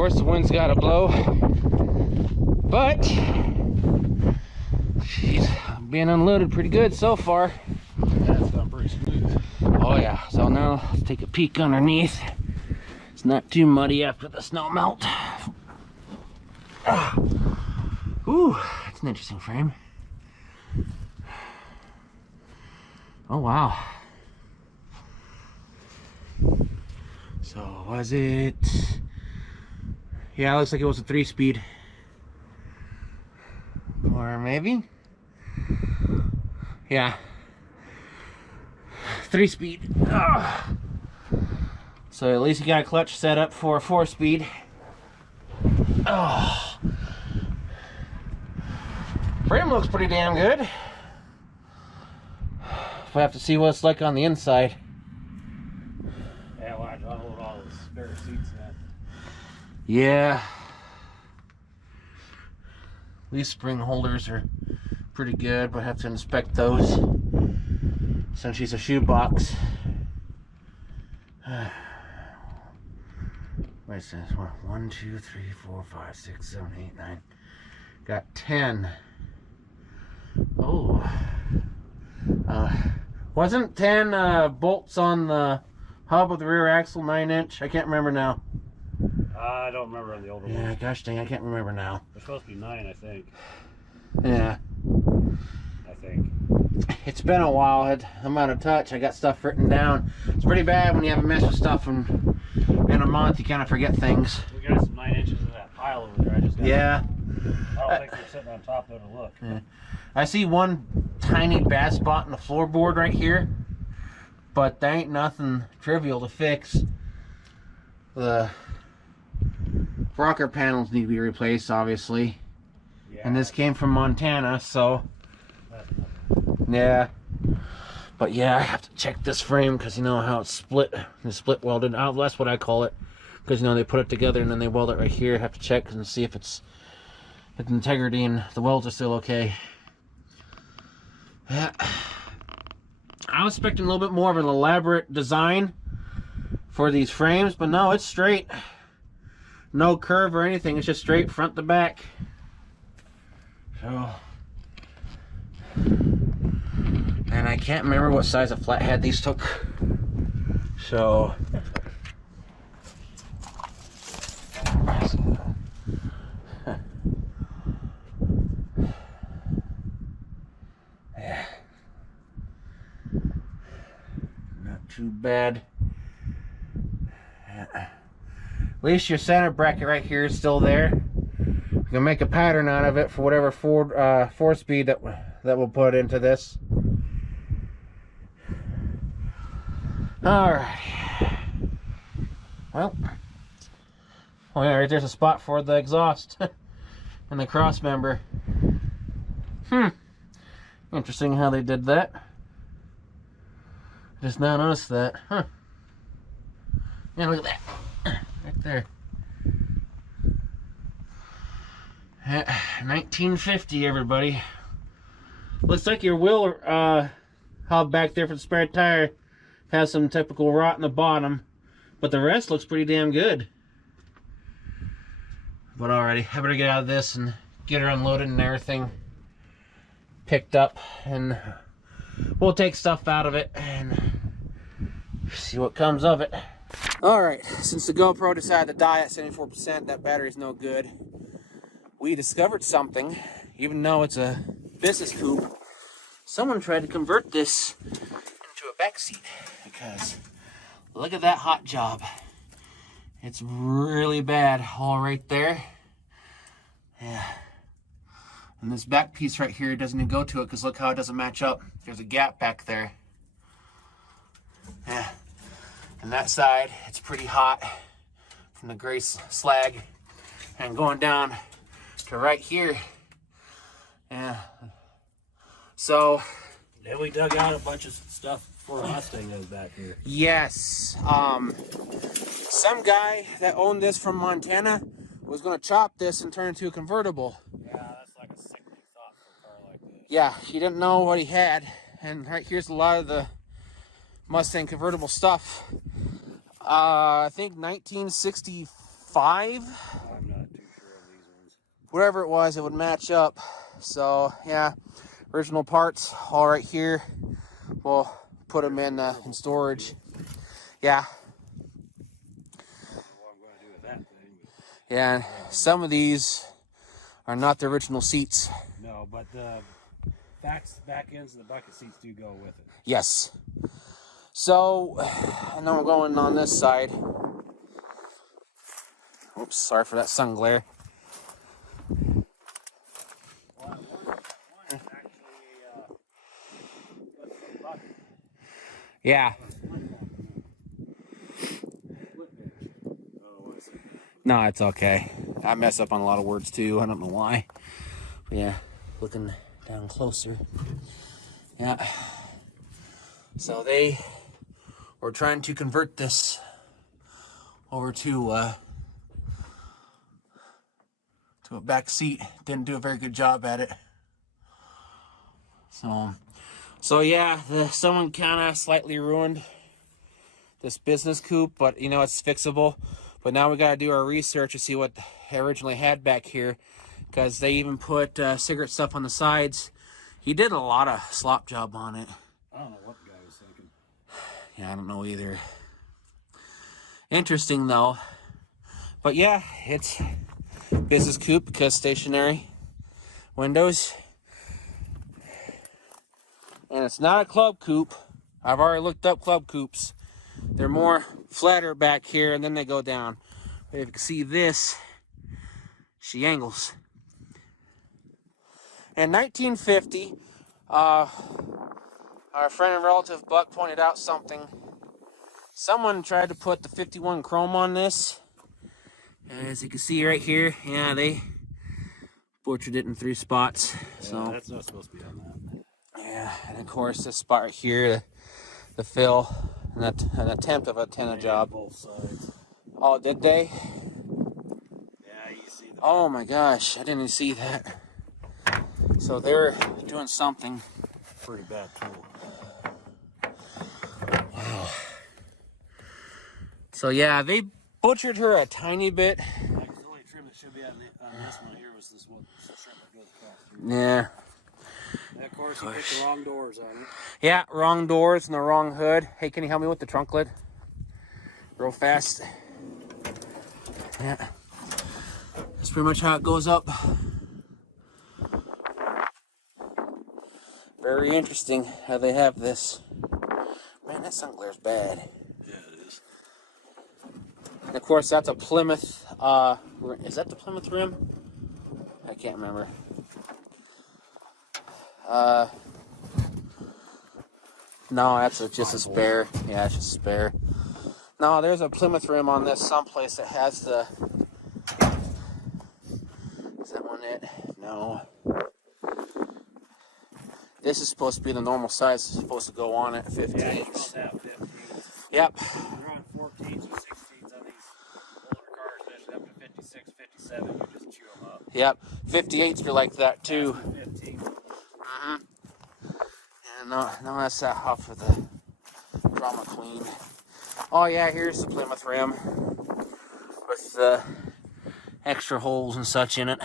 course, the wind's got to blow, but she's being unloaded pretty good so far. Yeah, it's gone pretty smooth. Oh yeah, so now let's take a peek underneath. It's not too muddy after the snow melt. Ooh, that's an interesting frame. Oh wow. So was it? Yeah, it looks like it was a 3-speed. Or maybe? Yeah. 3-speed. So at least you got a clutch set up for a 4-speed. Oh. Frame looks pretty damn good. If I have to see what it's like on the inside. Yeah, well, I unload all those spare seats then. Yeah. These spring holders are pretty good, but I have to inspect those since she's a shoebox. Wait a second. 1, 2, 3, 4, 5, 6, 7, 8, 9. Got 10. Oh. Wasn't 10 bolts on the hub of the rear axle, 9-inch? I can't remember now. I don't remember on the older one. Yeah, gosh dang, I can't remember now. They're supposed to be 9, I think. Yeah. I think. It's been a while. I'm out of touch. I got stuff written down. It's pretty bad when you have a mess with stuff and in a month you kind of forget things. We got some 9 inches in that pile over there. I just got Yeah. I don't think they're sitting on top there to look. Yeah. I see one tiny bad spot in the floorboard right here, but that ain't nothing trivial to fix. The rocker panels need to be replaced, obviously. Yeah. And this came from Montana, so yeah. But yeah, I have to check this frame because you know how it's split. It's split welded. That's what I call it. Because you know they put it together and then they weld it right here. I have to check and see if its integrity and the welds are still okay. Yeah. I was expecting a little bit more of an elaborate design for these frames, but no, it's straight. No curve or anything. It's just straight front to back. So, and I can't remember what size of flathead these took. So, yeah, not too bad. Yeah. At least your center bracket right here is still there. You can make a pattern out of it for whatever 4-speed that we'll put into this. All right. Well, oh yeah, right there's a spot for the exhaust and the cross member. Interesting how they did that. Just now noticed that. Huh. Yeah, look at that. Right there. 1950, everybody. Looks like your wheel hub back there for the spare tire has some typical rot in the bottom, but the rest looks pretty damn good. But alrighty, I better get out of this and get her unloaded and everything picked up, and we'll take stuff out of it and see what comes of it. Alright, since the GoPro decided to die at 74%, that battery's no good. We discovered something. Even though it's a business coupe, someone tried to convert this into a back seat, because look at that hot job. It's really bad all right there. Yeah. And this back piece right here doesn't even go to it, because look how it doesn't match up. There's a gap back there. Yeah. And that side, it's pretty hot from the gray slag. And going down to right here. Yeah. So then we dug out a bunch of stuff for a Mustang that was back here. Yes. Some guy that owned this from Montana was going to chop this and turn it into a convertible. Yeah, that's like a sickening thought for a car like this. Yeah, he didn't know what he had. And right here's a lot of the Mustang convertible stuff. I think 1964 5. I'm not too sure of these ones. Whatever it was, it would match up. So yeah, original parts all right here. We'll put them in storage. Yeah. I don't know what I'm going to do with that thing. Yeah, and some of these are not the original seats. No, but the back ends of the bucket seats do go with it. Yes. So, and then we're going on this side. Oops, sorry for that sun glare. Well, one is actually a bucket. Yeah. Oh, I see. No, it's okay. I mess up on a lot of words too. I don't know why. But yeah, looking down closer. Yeah. So they were trying to convert this over to a back seat. Didn't do a very good job at it. So yeah, someone kind of slightly ruined this business coupe, but you know, it's fixable. But now we got to do our research to see what they originally had back here, because they even put cigarette stuff on the sides. He did a lot of slop job on it. I don't know what the guy was thinking. Yeah, I don't know either. Interesting though. But yeah, it's business coupe because stationary windows. And it's not a club coupe. I've already looked up club coupes. They're more flatter back here and then they go down. But if you can see this, she angles. In 1950, our friend and relative Buck pointed out something. Someone tried to put the 51 chrome on this. As you can see right here, yeah, they butchered it in 3 spots. Yeah, so that's not supposed to be on that. Yeah, and of course this spot right here, the fill, an attempt of a antenna job. Both sides. Oh, did they? Yeah, you see the. Oh my gosh, I didn't even see that. So they're doing something. Pretty bad tool. Wow. So yeah, they butchered her a tiny bit. Like the only trim that should be on this one here was this one trim that goes across through. Yeah. And of course, you picked the wrong doors on it. Yeah, wrong doors and the wrong hood. Hey, can you help me with the trunk lid? Real fast. Yeah. That's pretty much how it goes up. Very interesting how they have this. Man, that sun glare's bad. Yeah, it is. And of course, that's a Plymouth. Is that the Plymouth rim? I can't remember. No, that's just a spare. Yeah, it's just a spare. No, there's a Plymouth rim on this someplace that has the. Is that one it? No. This is supposed to be the normal size. It's supposed to go on at 15s. Yeah, you're supposed to have 15s. Yep. You're on 14s or 16s on these older cars, especially up to 56, 57. You just chew them up. Yep. 58s are like that too. 15. Mm-hmm. And no, that's off of the Drama Queen. Oh yeah, here's the Plymouth rim with the extra holes and such in it.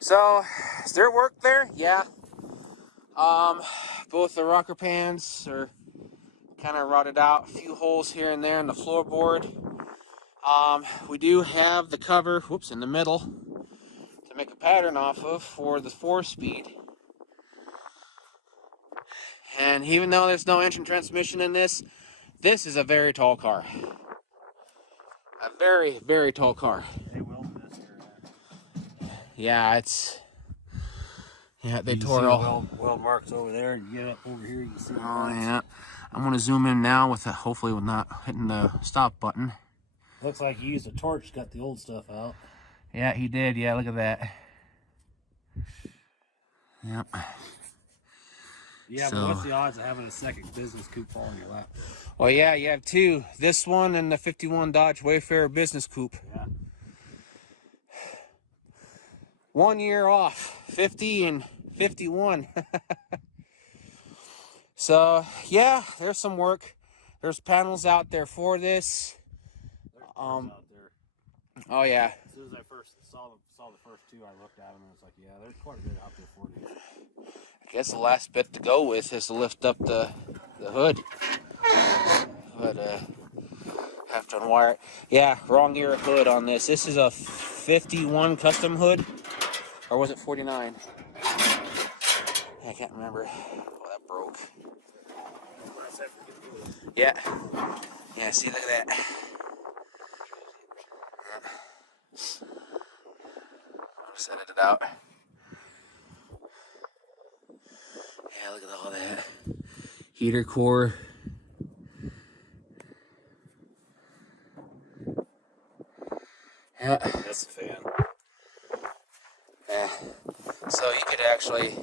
So, is there work there? Yeah. Both the rocker pans are kind of rotted out. A few holes here and there in the floorboard. We do have the cover, whoops, in the middle to make a pattern off of for the 4-speed. And even though there's no engine transmission in this is a very tall car. A very, very tall car. They will this here. Yeah, they tore all. Weld marks over there, and you get up over here, you can see. Oh yeah, I'm gonna zoom in now with hopefully with not hitting the stop button. Looks like he used a torch to cut the old stuff out. Yeah, he did. Yeah, look at that. Yep. Yeah, So, but what's the odds of having a second business coupe fall in your lap? Well, yeah, you have 2. This one and the 51 Dodge Wayfarer Business Coupe. Yeah. 1 year off, 50 and 51. So, yeah, there's some work. There's panels out there for this. There's Out there. Oh yeah. As soon as I first saw the first two, I looked at them and it's like, yeah, there's quite a bit out there for these. I guess the last bit to go with is to lift up the hood. But have to unwire it. Yeah, wrong year hood on this. This is a 51 custom hood, or was it 49? I can't remember. Oh, that broke. Yeah. Yeah. See, look at that. Just edit it out. Yeah, look at all that. Heater core. Yeah. That's a fan. Yeah. So you could actually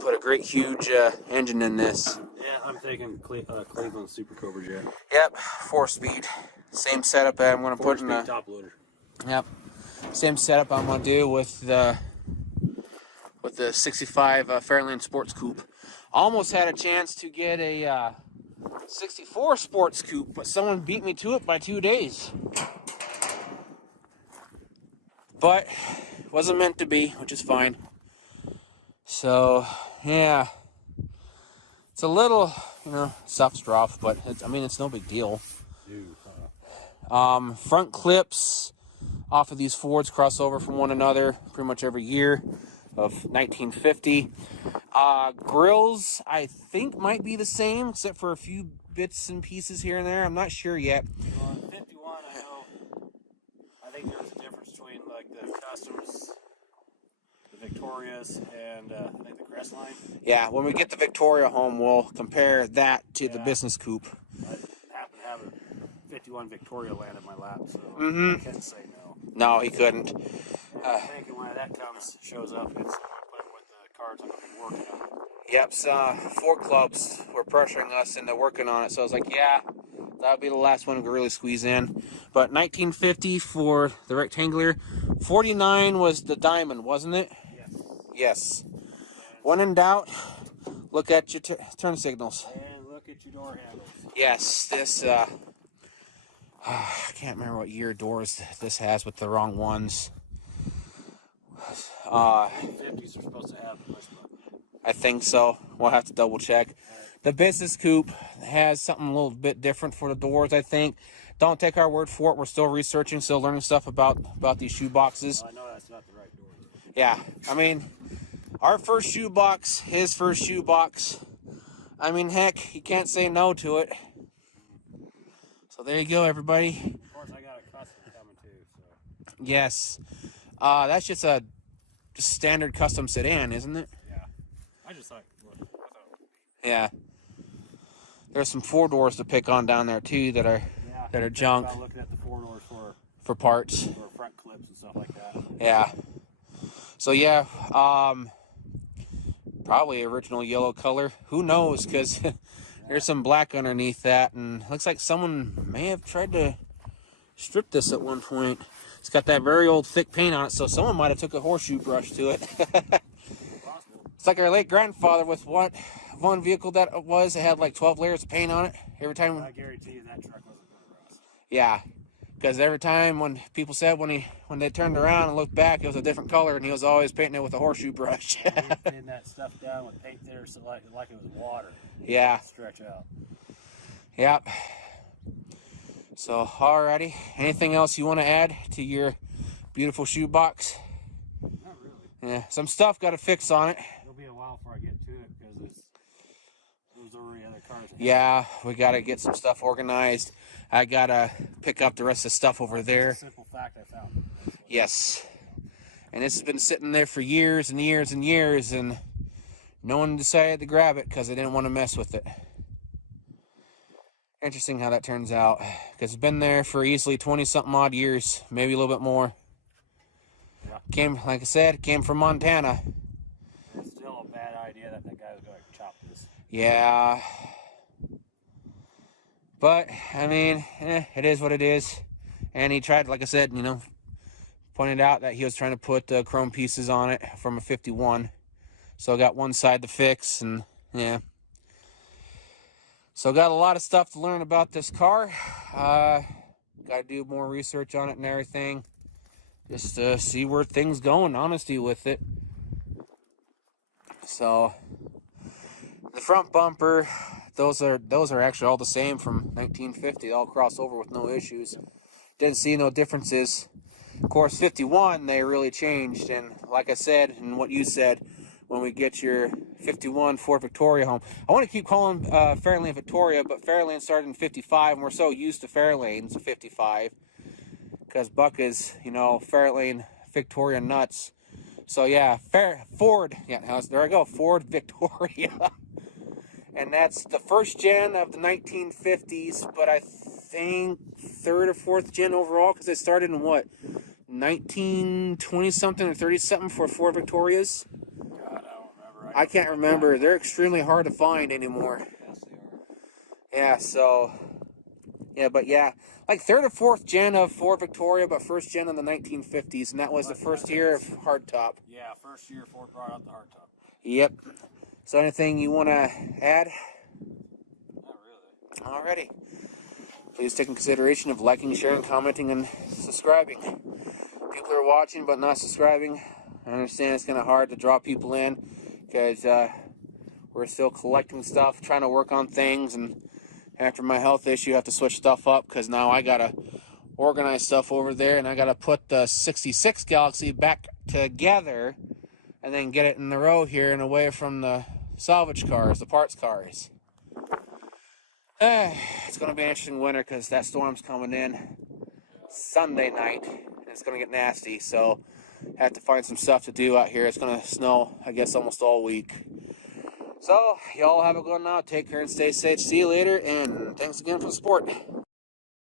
put a great huge engine in this. Yeah, I'm thinking Cleveland Super Cobra Jet. Yep, 4-speed. Same setup I'm going to put in the top loader. Yep, same setup I'm going to do with the 65 Fairlane Sports Coupe. Almost had a chance to get a 64 Sports Coupe, but someone beat me to it by 2 days. But wasn't meant to be, which is fine. So yeah, it's a little, sucks rough, but it's no big deal. Front clips off of these Fords cross over from one another pretty much every year of 1950. Grills, I think, might be the same, except for a few bits and pieces here and there. I'm not sure yet. Well, on 51, I think there's a difference between like the Customs, the Victorias, and I think the Crestline. Yeah, when we get the Victoria home, we'll compare that to the business coupe. I happen to have a 51 Victoria land in my lap, so I can't say no. No, he couldn't. I'm thinking when that shows up, it's put it with the cards I'm going to be working on. Yep, Ford clubs were pressuring us into working on it, so I was like, yeah, that would be the last one we could really squeeze in. But 1950 for the rectangular, 49 was the diamond, wasn't it? Yes. Yes. When in doubt, look at your turn signals. And look at your door handles. Yes, this, I can't remember what year doors this has with the wrong ones. 50s are supposed to have push button. I think so. We'll have to double check. The business coupe has something a little bit different for the doors, I think. Don't take our word for it. We're still researching, still learning stuff about these shoe boxes. I know that's not the right door. Yeah, our first shoe box, his first shoe box. Heck, you can't say no to it. So there you go, everybody. Of course, I got a custom coming too. So. Yes. That's just a standard custom sedan, isn't it? Yeah. I just thought. Yeah. There's some 4-doors to pick on down there too that are junk. About looking at the 4-doors for parts. For front clips and stuff like that. Yeah. So yeah, probably original yellow color. Who knows? Because there's some black underneath that, and looks like someone may have tried to strip this at one point. It's got that very old thick paint on it, so someone might have took a horseshoe brush to it. It's like our late grandfather with one vehicle that it was. It had like 12 layers of paint on it. Every time. I guarantee you that truck wasn't going to rust. Yeah, because every time when people said when they turned around and looked back, it was a different color, and he was always painting it with a horseshoe brush. He thin that stuff down with paint there, so like it was water. Yeah. Stretch out. Yep. So, alrighty. Anything else you want to add to your beautiful shoe box? Not really. Yeah, some stuff got to fix on it. It'll be a while before I get to it because there's already other cars. Yeah, we got to get some stuff organized. I got to pick up the rest of the stuff over there. That's a simple fact I found. Yes. And this has been sitting there for years and years and years, and no one decided to grab it because they didn't want to mess with it. Interesting how that turns out, because it's been there for easily 20-something odd years, maybe a little bit more. Yeah. Like I said, came from Montana. It's still a bad idea that guy was going to chop this. Yeah. But, it is what it is. And he tried, like I said, pointed out that he was trying to put chrome pieces on it from a 51. So I got one side to fix, and yeah. So got a lot of stuff to learn about this car. Got to do more research on it and everything. Just to see where things going, honesty with it. So the front bumper, those are actually all the same from 1950. They all cross over with no issues. Didn't see no differences. Of course, 51 they really changed, and like I said, and what you said, when we get your 51 Ford Victoria home, I want to keep calling Fairlane Victoria, but Fairlane started in 55, and we're so used to Fairlanes of 55 because Buck is, you know, Fairlane Victoria nuts. So yeah, Ford. Yeah, there I go, Ford Victoria. And that's the first gen of the 1950s, but I think third or fourth gen overall, because it started in what, 1920 something or 30 something for Ford Victorias. God, I don't remember. I can't remember. They're extremely hard to find anymore. Yes, they are. Yeah, so yeah, but yeah, like third or fourth gen of Ford Victoria, but first gen in the 1950s, and that was the first year of hardtop. Yeah, first year Ford brought out the hardtop. Yep. So anything you want to add? Not really. Alrighty. Please take in consideration of liking, sharing, commenting, and subscribing. People are watching but not subscribing. I understand it's kind of hard to draw people in because we're still collecting stuff, trying to work on things, and after my health issue, I have to switch stuff up because now I gotta organize stuff over there, and I gotta put the 66 Galaxy back together and then get it in the row here and away from the salvage cars, the parts cars. It's going to be an interesting winter because that storm's coming in Sunday night, and it's going to get nasty, so I have to find some stuff to do out here. It's going to snow, I guess, almost all week. So, y'all have a good one now. Take care and stay safe. See you later, and thanks again for the support.